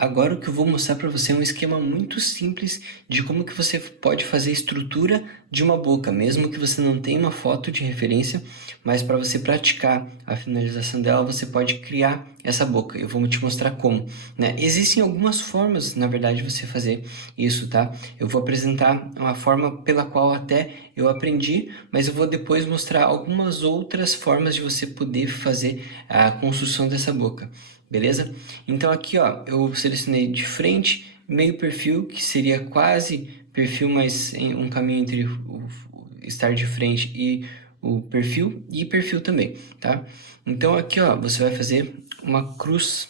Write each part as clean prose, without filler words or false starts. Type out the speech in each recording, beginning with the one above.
Agora o que eu vou mostrar para você é um esquema muito simples de como que você pode fazer a estrutura de uma boca, mesmo que você não tenha uma foto de referência, mas para você praticar a finalização dela, você pode criar essa boca. Eu vou te mostrar como, né? Existem algumas formas, na verdade, de você fazer isso, tá? Eu vou apresentar uma forma pela qual até eu aprendi, mas eu vou depois mostrar algumas outras formas de você poder fazer a construção dessa boca. Beleza? Então aqui, ó, eu selecionei de frente, meio perfil, que seria quase perfil, mas em um caminho entre o estar de frente e o perfil, e perfil também, tá? Então aqui, ó, você vai fazer uma cruz,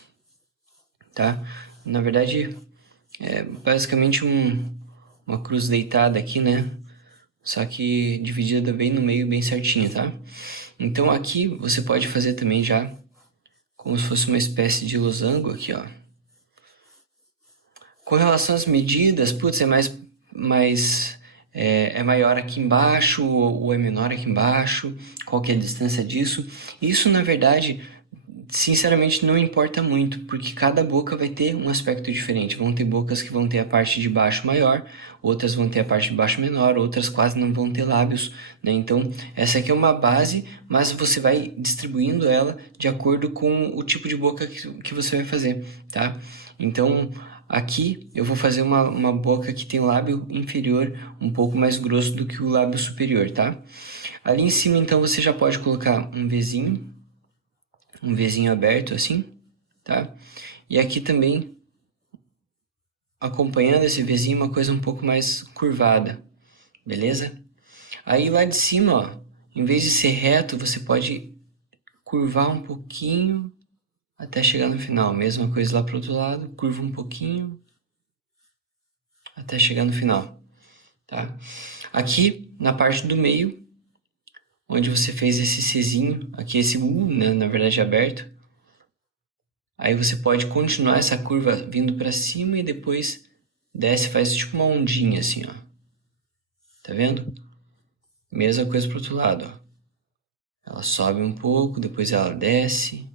tá? Na verdade, é basicamente uma cruz deitada aqui, né? Só que dividida bem no meio, bem certinho, tá? Então aqui você pode fazer também já como se fosse uma espécie de losango aqui, ó. Com relação às medidas, putz, é maior aqui embaixo ou é menor aqui embaixo? Qual que é a distância disso? Isso, na verdade, sinceramente não importa muito, porque cada boca vai ter um aspecto diferente. Vão ter bocas que vão ter a parte de baixo maior, outras vão ter a parte de baixo menor, outras quase não vão ter lábios, né? Então, essa aqui é uma base, mas você vai distribuindo ela de acordo com o tipo de boca que você vai fazer, tá? Então, aqui eu vou fazer uma boca que tem o lábio inferior um pouco mais grosso do que o lábio superior, tá? Ali em cima, então, você já pode colocar um Vzinho aberto assim, tá? E aqui também, acompanhando esse Vzinho, uma coisa um pouco mais curvada, beleza? Aí lá de cima, ó, em vez de ser reto, você pode curvar um pouquinho até chegar no final. Mesma coisa lá pro outro lado, curva um pouquinho até chegar no final, tá? Aqui na parte do meio, onde você fez esse Czinho, aqui esse U, né, na verdade aberto, aí você pode continuar essa curva vindo para cima e depois desce, faz tipo uma ondinha assim, ó. Tá vendo? Mesma coisa pro outro lado, ó. Ela sobe um pouco, depois ela desce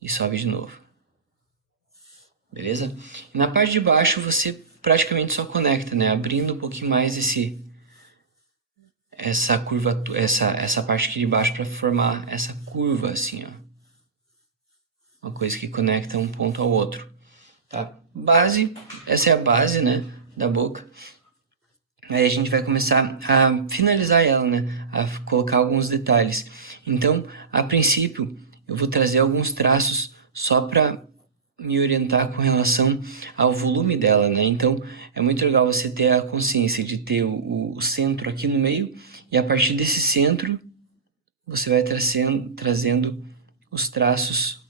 e sobe de novo. Beleza? E na parte de baixo você praticamente só conecta, né? Abrindo um pouquinho mais essa curva, essa parte aqui de baixo para formar essa curva assim, ó. Uma coisa que conecta um ponto ao outro, tá? Base, essa é a base, né, da boca. Aí a gente vai começar a finalizar ela, né? A colocar alguns detalhes. Então, a princípio, eu vou trazer alguns traços só para me orientar com relação ao volume dela, né? Então, é muito legal você ter a consciência de ter o centro aqui no meio e a partir desse centro você vai trazendo os traços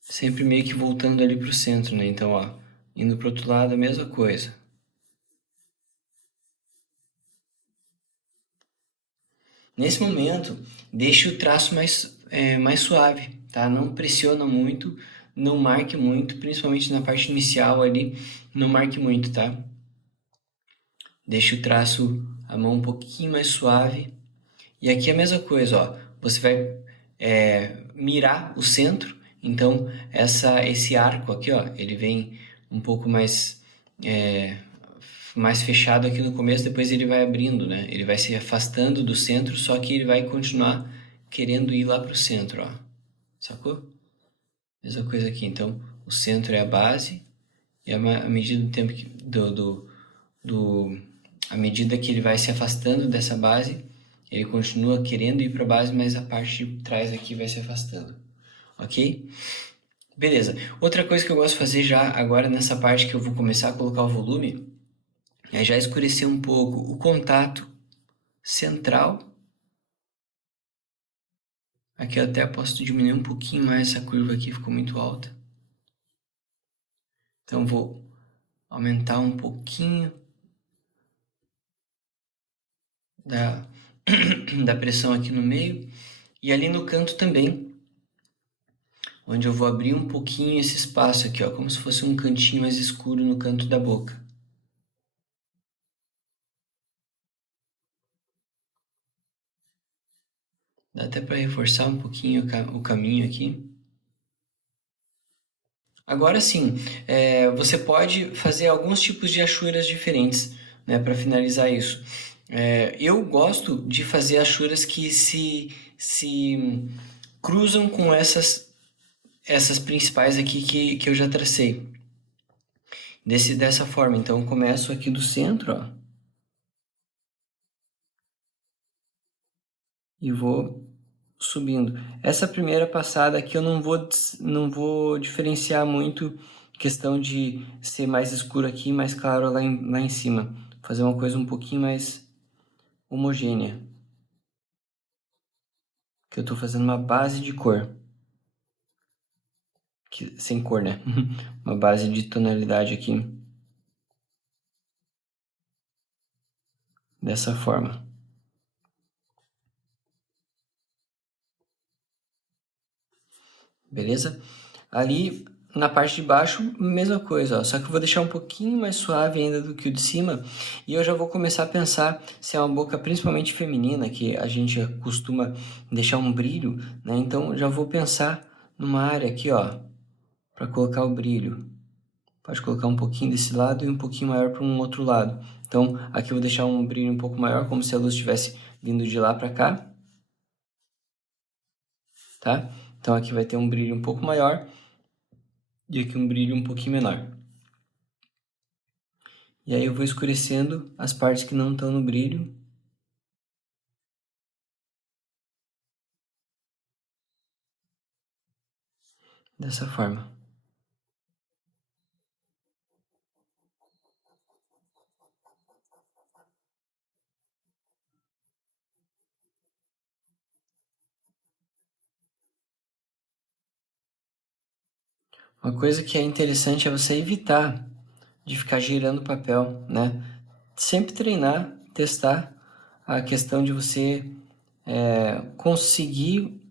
sempre meio que voltando ali para o centro, né? Então, ó, indo para o outro lado a mesma coisa. Nesse momento, deixe o traço mais suave, tá? Não pressiona muito, não marque muito, principalmente na parte inicial ali, não marque muito, tá? Deixe o traço, a mão um pouquinho mais suave. E aqui é a mesma coisa, ó. Você vai mirar o centro, então esse arco aqui, ó, ele vem um pouco mais fechado aqui no começo, depois ele vai abrindo, né? Ele vai se afastando do centro, só que ele vai continuar querendo ir lá para o centro, ó. Sacou? Mesma coisa aqui. Então, o centro é a base e à medida do tempo do à medida que ele vai se afastando dessa base, ele continua querendo ir para a base, mas a parte de trás aqui vai se afastando. Ok? Beleza. Outra coisa que eu gosto de fazer já agora nessa parte que eu vou começar a colocar o volume é já escurecer um pouco o contato central. Aqui eu até posso diminuir um pouquinho mais essa curva aqui, ficou muito alta. Então vou aumentar um pouquinho da, da pressão aqui no meio. E ali no canto também, onde eu vou abrir um pouquinho esse espaço aqui, ó, como se fosse um cantinho mais escuro no canto da boca. Dá até para reforçar um pouquinho o caminho aqui. Agora sim, você pode fazer alguns tipos de achuras diferentes, né, para finalizar isso. Eu gosto de fazer achuras que se cruzam com essas principais aqui que eu já tracei. Dessa forma, então eu começo aqui do centro, ó, e vou subindo. Essa primeira passada aqui eu não vou diferenciar muito questão de ser mais escuro aqui e mais claro lá em cima. Vou fazer uma coisa um pouquinho mais homogênea. Que eu estou fazendo uma base de cor. Sem cor, né? Uma base de tonalidade aqui. Dessa forma. Beleza? Ali na parte de baixo, mesma coisa, ó, só que eu vou deixar um pouquinho mais suave ainda do que o de cima, e eu já vou começar a pensar se é uma boca principalmente feminina, que a gente costuma deixar um brilho, né? Então já vou pensar numa área aqui, ó, para colocar o brilho. Pode colocar um pouquinho desse lado e um pouquinho maior para um outro lado. Então aqui eu vou deixar um brilho um pouco maior, como se a luz estivesse vindo de lá para cá, tá? Então aqui vai ter um brilho um pouco maior e aqui um brilho um pouquinho menor. E aí eu vou escurecendo as partes que não estão no brilho. Dessa forma. Uma coisa que é interessante é você evitar de ficar girando o papel, né? Sempre treinar, testar a questão de você conseguir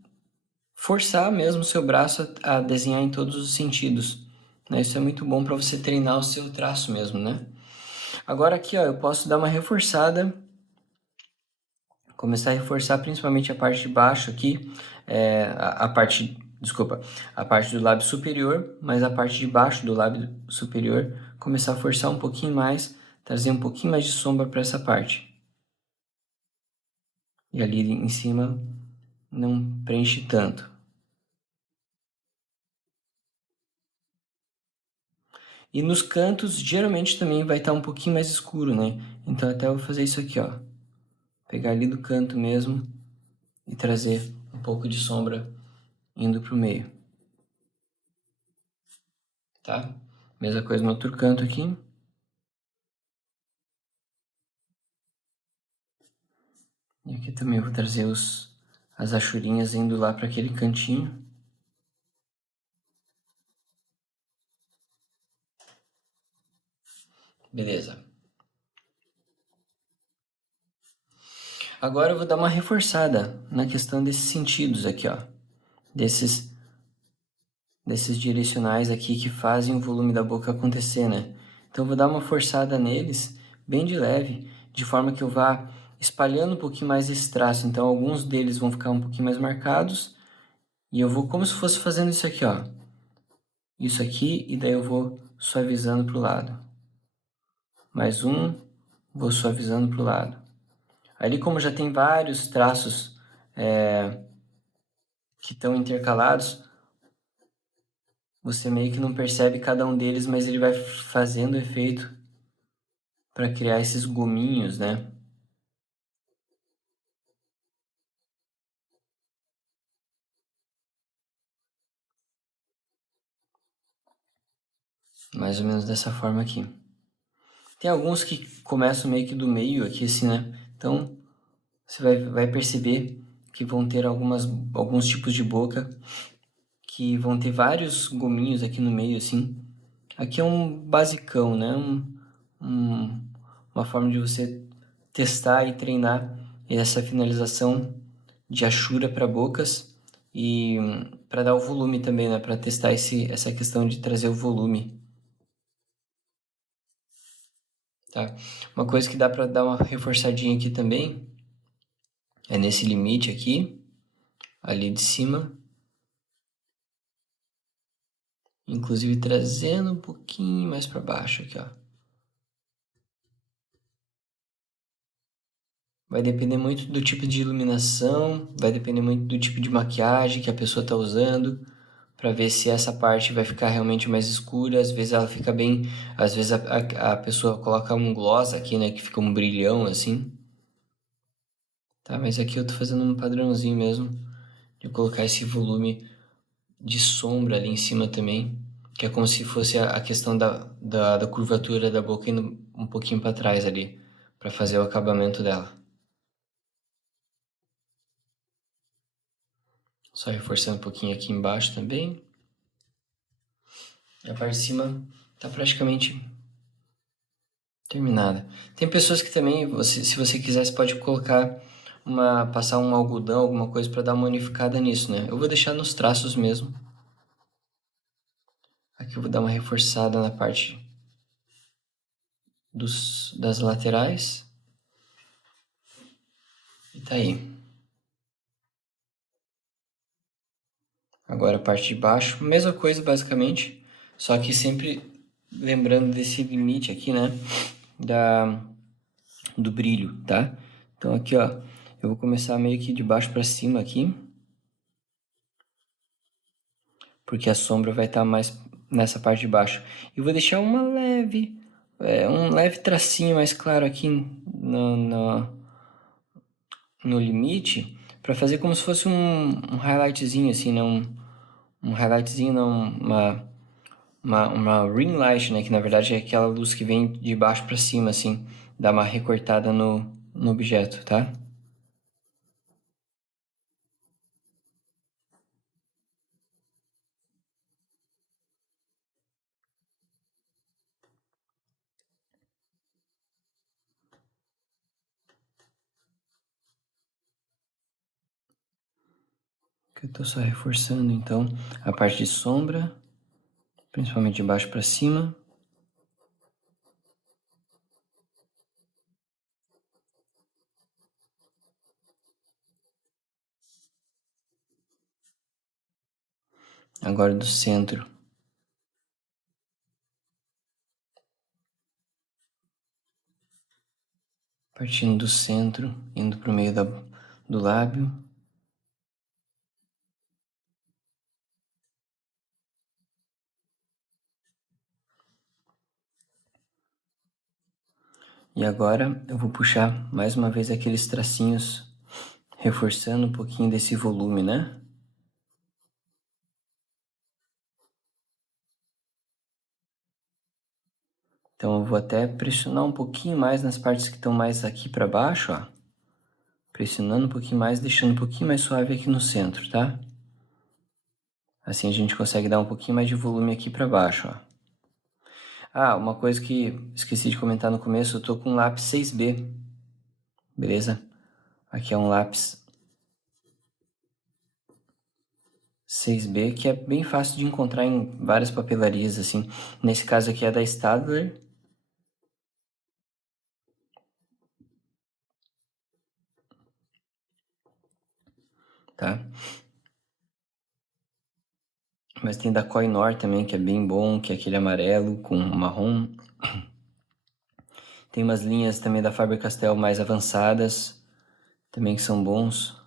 forçar mesmo o seu braço a desenhar em todos os sentidos, né? Isso é muito bom para você treinar o seu traço mesmo, né? Agora aqui, ó, eu posso dar uma reforçada, começar a reforçar principalmente a parte de baixo aqui, desculpa, a parte do lábio superior, mas a parte de baixo do lábio superior, começar a forçar um pouquinho mais, trazer um pouquinho mais de sombra para essa parte. E ali em cima não preenche tanto. E nos cantos, geralmente também vai estar um pouquinho mais escuro, né? Então até eu vou fazer isso aqui, ó. Pegar ali do canto mesmo e trazer um pouco de sombra indo pro meio. Tá? Mesma coisa no outro canto aqui. E aqui também eu vou trazer as achurinhas indo lá para aquele cantinho. Beleza. Agora eu vou dar uma reforçada na questão desses sentidos aqui, ó. Desses direcionais aqui que fazem o volume da boca acontecer, né? Então eu vou dar uma forçada neles, bem de leve, de forma que eu vá espalhando um pouquinho mais esse traço. Então alguns deles vão ficar um pouquinho mais marcados e eu vou como se fosse fazendo isso aqui, ó. Isso aqui e daí eu vou suavizando pro lado. Mais um, vou suavizando pro lado. Ali como já tem vários traços que estão intercalados, você meio que não percebe cada um deles, mas ele vai fazendo efeito para criar esses gominhos, né? Mais ou menos dessa forma aqui. Tem alguns que começam meio que do meio aqui, assim, né? Então, você vai perceber que vão ter alguns tipos de boca que vão ter vários gominhos aqui no meio, assim. Aqui é um basicão, né? Uma forma de você testar e treinar essa finalização de achura para bocas e para dar o volume também, né? Para testar essa questão de trazer o volume. Tá? Uma coisa que dá para dar uma reforçadinha aqui também é nesse limite aqui, ali de cima. Inclusive trazendo um pouquinho mais para baixo aqui, ó. Vai depender muito do tipo de iluminação, vai depender muito do tipo de maquiagem que a pessoa está usando, para ver se essa parte vai ficar realmente mais escura. Às vezes ela fica bem, às vezes a pessoa coloca um gloss aqui, né, que fica um brilhão assim. Tá, mas aqui eu tô fazendo um padrãozinho mesmo, de colocar esse volume de sombra ali em cima também, que é como se fosse a questão da curvatura da boca indo um pouquinho para trás ali, para fazer o acabamento dela. Só reforçando um pouquinho aqui embaixo também. E a parte de cima tá praticamente terminada. Tem pessoas que também, se você quiser, você pode colocar passar um algodão, alguma coisa para dar uma unificada nisso, né? Eu vou deixar nos traços mesmo. Aqui eu vou dar uma reforçada na parte das laterais. E tá aí. Agora a parte de baixo, mesma coisa basicamente, só que sempre lembrando desse limite aqui, né, do brilho, tá? Então aqui, ó, eu vou começar meio que de baixo para cima aqui, porque a sombra vai estar mais nessa parte de baixo. E vou deixar um leve tracinho mais claro aqui no limite, para fazer como se fosse um highlightzinho assim, né? Um highlightzinho, não, uma ring light, né? Que na verdade é aquela luz que vem de baixo para cima, assim, dá uma recortada no objeto, tá? Que eu tô só reforçando então a parte de sombra, principalmente de baixo para cima. Agora do centro. Partindo do centro, indo pro meio do lábio. E agora eu vou puxar mais uma vez aqueles tracinhos, reforçando um pouquinho desse volume, né? Então eu vou até pressionar um pouquinho mais nas partes que estão mais aqui para baixo, ó. Pressionando um pouquinho mais, deixando um pouquinho mais suave aqui no centro, tá? Assim a gente consegue dar um pouquinho mais de volume aqui para baixo, ó. Ah, uma coisa que esqueci de comentar no começo, eu tô com um lápis 6B, beleza? Aqui é um lápis 6B que é bem fácil de encontrar em várias papelarias, assim. Nesse caso aqui é da Staedtler, tá? Mas tem da Koh-i-Noor também, que é bem bom, que é aquele amarelo com marrom. Tem umas linhas também da Faber-Castell mais avançadas, também que são bons.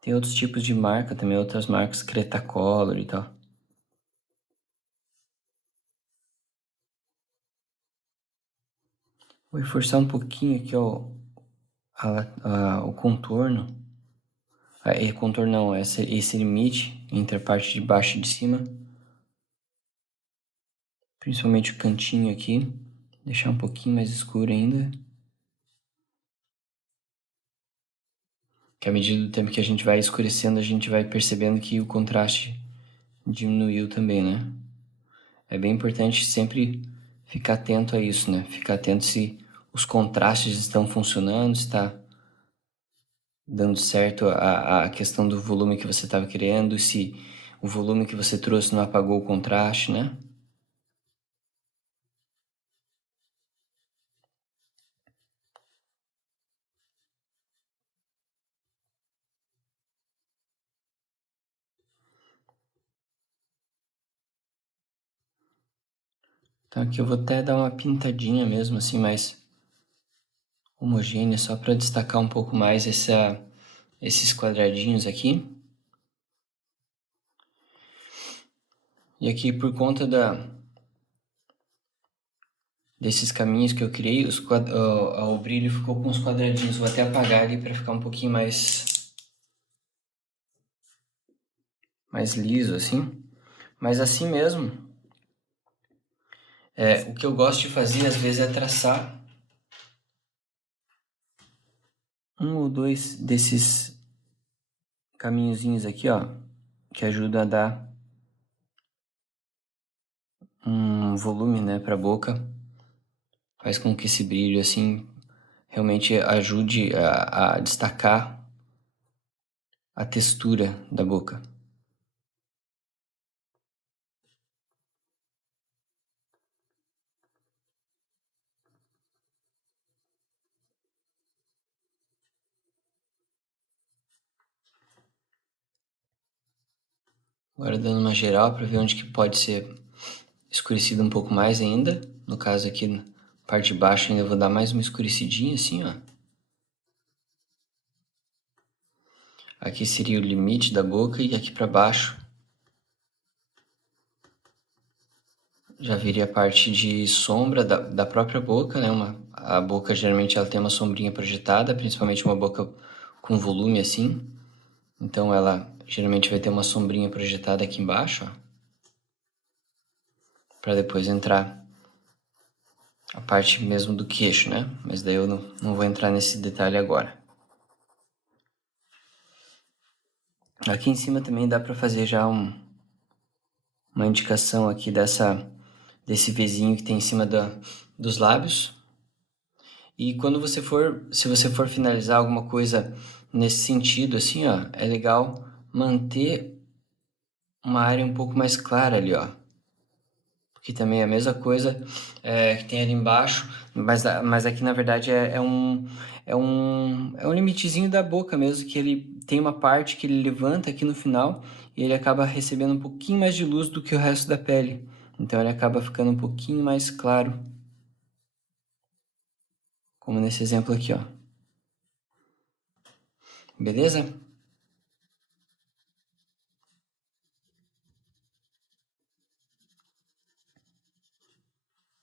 Tem outros tipos de marca também, outras marcas, Cretacolor e tal. Vou reforçar um pouquinho aqui, ó, o contorno. Contorno não, esse limite entre a parte de baixo e de cima. Principalmente o cantinho aqui. Deixar um pouquinho mais escuro ainda. Que à medida do tempo que a gente vai escurecendo, a gente vai percebendo que o contraste diminuiu também, né? É bem importante sempre ficar atento a isso, né? Ficar atento se os contrastes estão funcionando, se está dando certo a questão do volume que você estava querendo, se o volume que você trouxe não apagou o contraste, né? Então aqui eu vou até dar uma pintadinha mesmo, assim, mais homogênea, só para destacar um pouco mais esses quadradinhos aqui. E aqui por conta desses caminhos que eu criei, o brilho ficou com os quadradinhos. Vou até apagar ali para ficar um pouquinho mais liso, assim. Mas assim mesmo, o que eu gosto de fazer às vezes é traçar um ou dois desses caminhozinhos aqui, ó, que ajudam a dar um volume, né, para a boca. Faz com que esse brilho, assim, realmente ajude a destacar a textura da boca. Agora dando uma geral para ver onde que pode ser escurecido um pouco mais ainda. No caso aqui, na parte de baixo, ainda vou dar mais uma escurecidinha assim, ó. Aqui seria o limite da boca e aqui para baixo já viria a parte de sombra da própria boca, né? A boca geralmente ela tem uma sombrinha projetada, principalmente uma boca com volume assim. Então ela geralmente vai ter uma sombrinha projetada aqui embaixo, ó, para depois entrar a parte mesmo do queixo, né? Mas daí eu não vou entrar nesse detalhe agora. Aqui em cima também dá para fazer já uma indicação aqui desse Vzinho que tem em cima dos lábios. E se você for finalizar alguma coisa nesse sentido, assim, ó, é legal manter uma área um pouco mais clara ali, ó. Porque também é a mesma coisa que tem ali embaixo, mas aqui na verdade é um limitezinho da boca mesmo, que ele tem uma parte que ele levanta aqui no final e ele acaba recebendo um pouquinho mais de luz do que o resto da pele. Então ele acaba ficando um pouquinho mais claro, como nesse exemplo aqui, ó. Beleza?